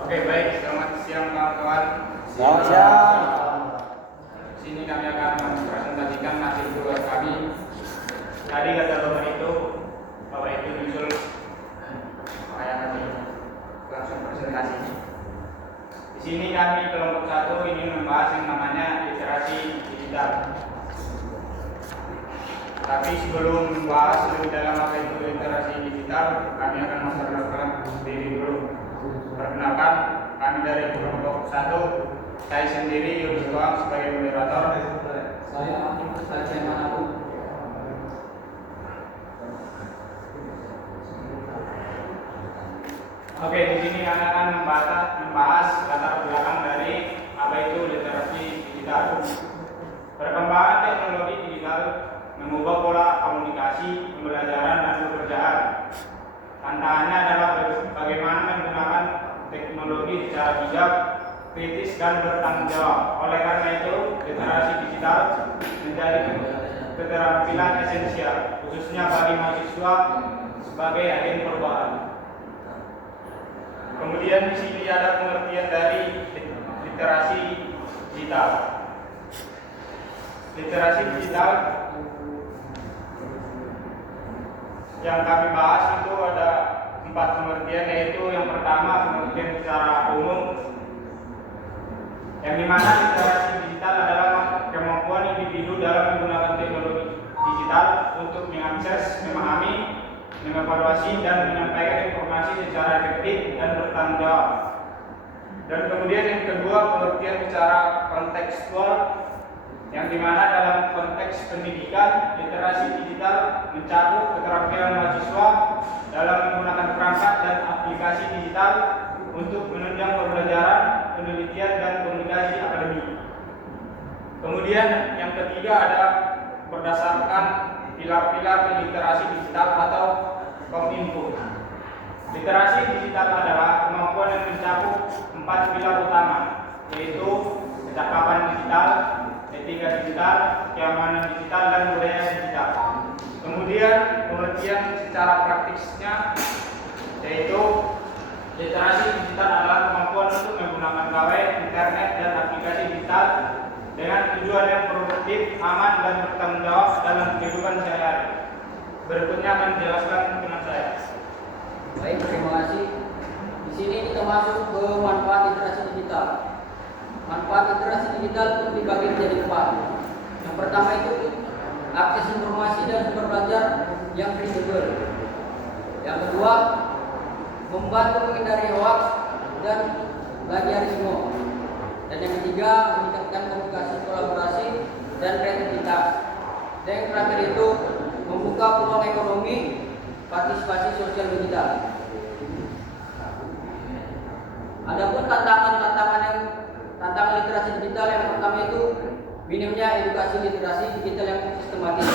Oke, baik. Selamat siang kawan-kawan. Selamat siang. Di sini kami akan mempresentasikan hasil tugas kami. Tadi kata Bapak itu nyusul, makanya kami langsung presentasi. Di sini kami kelompok 1 ingin membahas yang namanya literasi digital. Tapi sebelum membahas lebih dalam apa itu literasi digital, kami akan memperkenalkan diri dulu. Perkenalkan, kami dari kelompok 1. Saya sendiri Yudhis Tuang sebagai moderator. Saya Amin Saja Manabu. Oke, di sini kami akan membahas latar belakang dari apa itu literasi digital. Perkembangan teknologi digital mengubah pola komunikasi, pembelajaran, dan pekerjaan. Tantangannya adalah bagaimana menggunakan teknologi secara bijak, kritis, dan bertanggung jawab. Oleh karena itu, literasi digital menjadi keterampilan esensial, khususnya bagi mahasiswa sebagai agen perubahan. Kemudian di sini ada pengertian dari literasi digital. Literasi digital yang kami bahas itu ada 4 pengertian, yaitu yang pertama pengertian secara umum, yang dimana literasi digital adalah kemampuan individu dalam menggunakan teknologi digital untuk mengakses, memahami, mengevaluasi, dan menyampaikan informasi secara efektif dan bertanggung jawab. Dan kemudian yang kedua pengertian secara kontekstual, yang dimana dalam konteks pendidikan, literasi digital mencakup keterampilan mahasiswa dalam menggunakan perangkat dan aplikasi digital untuk menunjang pembelajaran, penelitian, dan komunikasi akademik. Kemudian yang ketiga ada berdasarkan pilar-pilar literasi digital atau Kominfo. Literasi digital adalah kemampuan yang mencakup 4 pilar utama, yaitu kecakapan digital, etika digital, keamanan digital, dan budaya digital. Kemudian pengertian secara praktisnya, yaitu literasi digital adalah kemampuan untuk menggunakan gawai, internet, dan aplikasi digital dengan tujuan yang produktif, aman, dan bertanggung jawab dalam kehidupan sehari-hari. Berikutnya akan dijelaskan dengan saya. Baik, terima kasih. Di sini kita masuk ke manfaat literasi digital. Manfaat literasi digital itu dibagi menjadi 4. Yang pertama itu akses informasi dan sumber belajar yang kredibel. Yang kedua, membantu menghindari hoax dan plagiarisme. Dan yang ketiga, meningkatkan komunikasi, kolaborasi, dan kreativitas. Dan yang terakhir itu membuka peluang ekonomi, partisipasi sosial digital. Adapun tantangan literasi digital yang pertama itu minimnya edukasi literasi digital yang sistematis.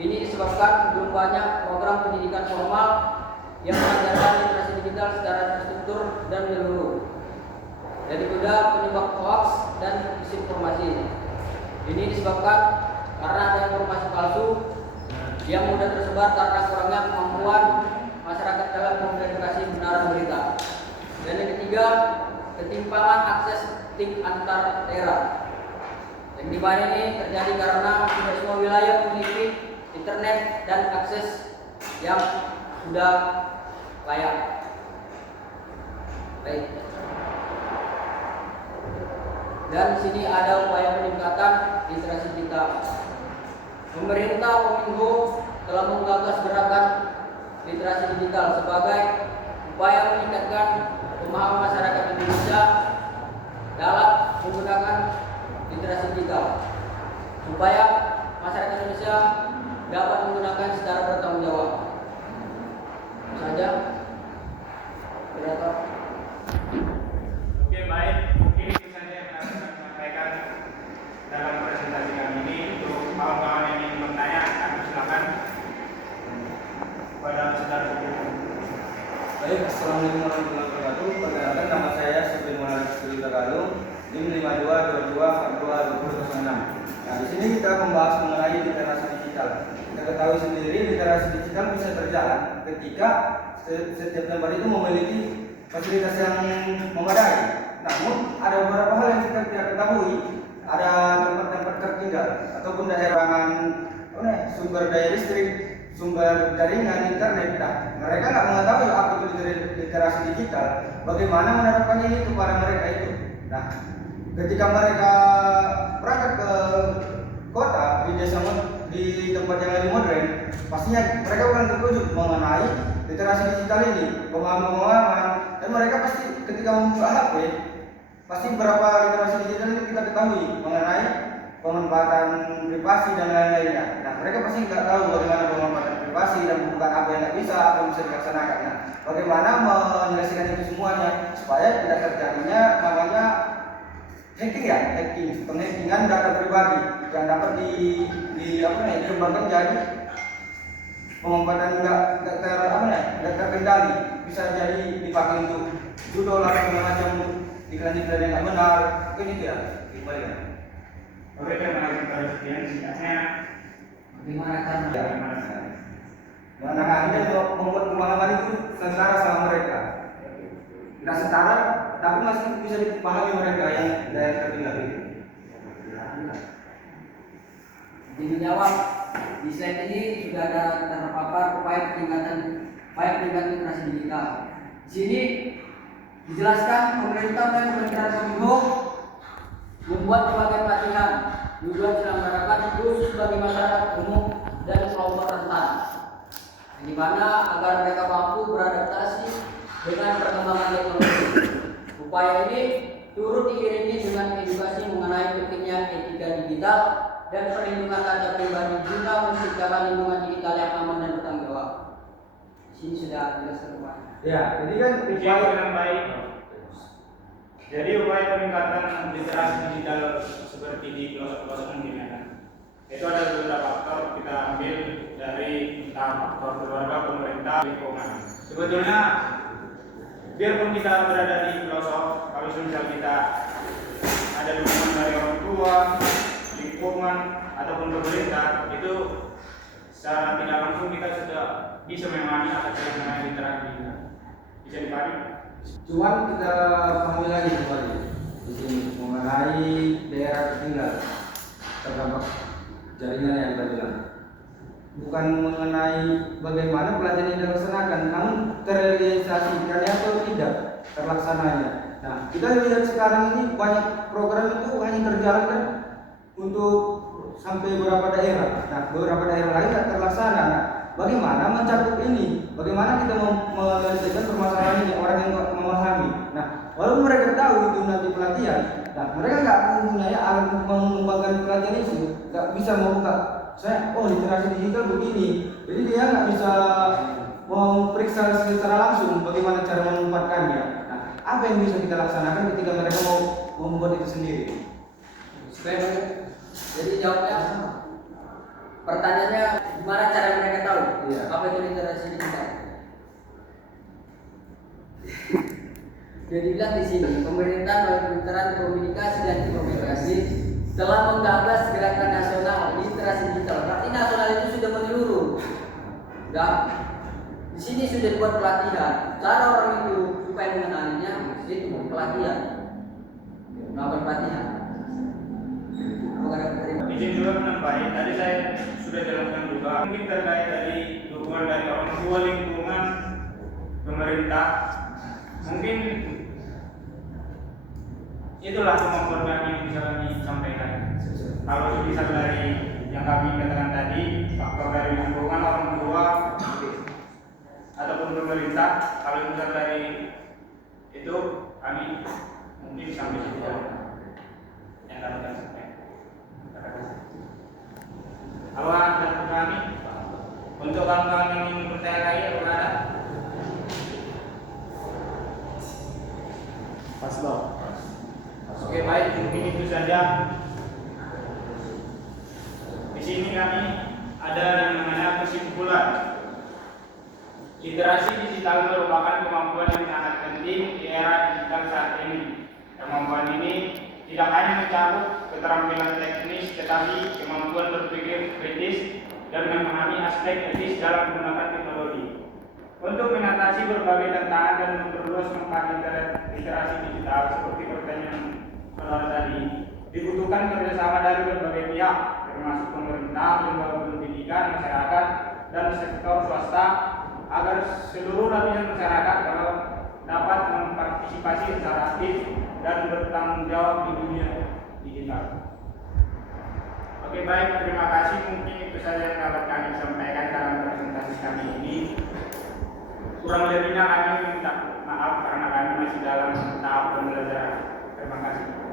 Ini disebabkan belum banyak program pendidikan formal yang mengajarkan literasi digital secara terstruktur dan menyeluruh. Jadi juga penyebab hoax dan disinformasi. Ini disebabkan karena ada informasi palsu yang mudah tersebar karena kurangnya kemampuan masyarakat dalam memverifikasi kebenaran berita. Dan yang ketiga, ketimpangan akses antar daerah. Yang di mana ini terjadi karena tidak semua wilayah memiliki internet dan akses yang sudah layak. Baik. Dan di sini ada upaya peningkatan literasi digital. Pemerintah Kominfo telah menggagas gerakan literasi digital sebagai upaya meningkatkan pemahaman masyarakat Indonesia dalam menggunakan literasi digital, supaya masyarakat Indonesia dapat menggunakan secara bertanggung jawab. Itu saja. Moderator. Oke, baik. Mungkin itu saja yang akan kami sampaikan dalam presentasi kami ini. Untuk kawan-kawan yang ingin bertanya, kami silakan kepada saudara. Baik, assalamualaikum warahmatullahi wabarakatuh. Perkenalkan, nama saya Supriyo Monaristri Tagalog, NIM 5222422006. Nah, di sini kita membahas mengenai literasi digital. Kita ketahui sendiri literasi digital bisa berjalan ketika setiap tempat itu memiliki fasilitas yang memadai. Namun ada beberapa hal yang kita tidak ketahui, ada tempat-tempat tertinggal ataupun daerah sumber daya listrik, sumber jaringan internet. Nah, mereka nggak mengetahui apa itu literasi digital, bagaimana menerapkan ini kepada mereka itu. Nah, ketika mereka berangkat ke kota di desa di tempat yang lebih modern, pastinya mereka akan terkejut mengenai literasi digital ini, pemahaman, dan mereka pasti ketika membuka HP, pasti berapa literasi digital ini kita ketahui mengenai pemanfaatan privasi dan lain-lainnya. Nah, mereka pasti nggak tahu bagaimana pemanfaatan privasi dan bukan apa yang nggak bisa, apa yang bisa dilaksanakan. Nah, bagaimana menyelesaikan itu semuanya supaya tidak terjadinya namanya penghackingan data pribadi yang dapat dikembangkan jadi pemanfaatan nggak terkendali, bisa jadi dipakai untuk judul atau segala macam iklan-iklan yang nggak benar. Mungkin itu ya, kembali ya. Oke, terima kasih para sekian singkatnya. Bagaimana caranya? Menangani untuk membuat pemahaman itu setara sama mereka. Tidak setara, tapi masih bisa dipahami mereka yang daerah tertinggal itu. Dijawab di slide ini sudah ada terpapar upaya peningkatan literasi digital. Di sini dijelaskan pemerintah dan Kementerian Kominfo membuat berbagai pelatihan tujuan diselenggarakan khusus bagi masyarakat umum dan kelompok rentan, di mana agar mereka mampu beradaptasi dengan perkembangan teknologi. Upaya ini turut diiringi dengan edukasi mengenai pentingnya etika digital dan perlindungan data pribadi guna menciptakan lingkungan digital yang aman dan bertanggung jawab. Di sini sudah dijelaskan Pak. Ya, jadi kan Upaya yang baik. Jadi upaya peningkatan literasi digital seperti di pelosok-pelosok Indonesia itu ada beberapa faktor kita ambil dari faktor keluarga, pemerintah, lingkungan. Sebetulnya biarpun kita berada di pelosok, kalau misal kita ada dukungan dari orang tua, lingkungan ataupun pemerintah, itu secara tidak langsung kita sudah bisa memahami apa yang namanya literasi digital. Bisa dipahami? cuman kita pahami lagi kembali di sini mengenai daerah tertinggal terdampak jaringan yang tadi bilang. Bukan mengenai bagaimana pelatihan ini dilaksanakan, namun terrealisasikannya atau tidak terlaksananya. Nah, kita lihat sekarang ini banyak program itu hanya terjalankan untuk sampai beberapa daerah. Nah, beberapa daerah lain tidak terlaksana. Nah, bagaimana mencakup ini? Bagaimana kita menyelesaikan permasalahan ini orang yang tidak memahami? Nah, walaupun mereka tahu itu nanti pelatihan, nah mereka nggak mempunyai alat untuk mengembangkan pelatihan itu, nggak bisa membuka. Literasi digital begini, jadi dia nggak bisa memeriksa secara langsung bagaimana cara memanfaatkannya. Nah, apa yang bisa kita laksanakan ketika mereka mau membuat itu sendiri? Jadi jawabnya pertanyaannya gimana cara mereka tahu apa itu literasi digital? Jadi bilang di sini pemerintah melalui Kementerian Komunikasi dan Informasi telah menggagas gerakan nasional literasi digital. Berarti nasional itu sudah menyeluruh. Dan di sini sudah dibuat pelatihan. Cara orang itu supaya mengenalinya itu pelatihan. Melakukan pelatihan. Izin juga menambahin, tadi saya sudah jelaskan juga mungkin terkait dari dukungan dari orang tua, lingkungan, pemerintah, mungkin itulah kemampuan kami yang bisa kami sampaikan. Kalau bisa dari yang kami katakan tadi, faktor dari lingkungan, orang tua ataupun pemerintah, kalau bisa dari itu kami mungkin sampai situ yang kami sampaikan. Awal dan kami untuk kawan-kawan yang ingin bertanya lagi apakah ada? Pas dong. Oke, baik, mungkin itu saja. Di sini kami ada yang namanya kesimpulan. Literasi digital merupakan kemampuan yang sangat penting di era digital saat ini. Kemampuan ini tidak hanya mencakup keterampilan teknis, tetapi kemampuan berpikir kritis dan memahami aspek etis dalam menggunakan teknologi. Untuk mengatasi berbagai tantangan dan memperluas manfaat literasi digital seperti pertanyaan saudara tadi, dibutuhkan kerjasama dari berbagai pihak, termasuk pemerintah, lembaga pendidikan, masyarakat, dan sektor swasta, agar seluruh lapisan masyarakat dapat mempartisipasi secara aktif dan bertanggung jawab di dunia digital. Oke, baik, terima kasih. Mungkin itu saja yang dapat kami sampaikan dalam presentasi kami ini. Kurang lebihnya kami minta maaf karena kami masih dalam tahap pembelajaran. Terima kasih.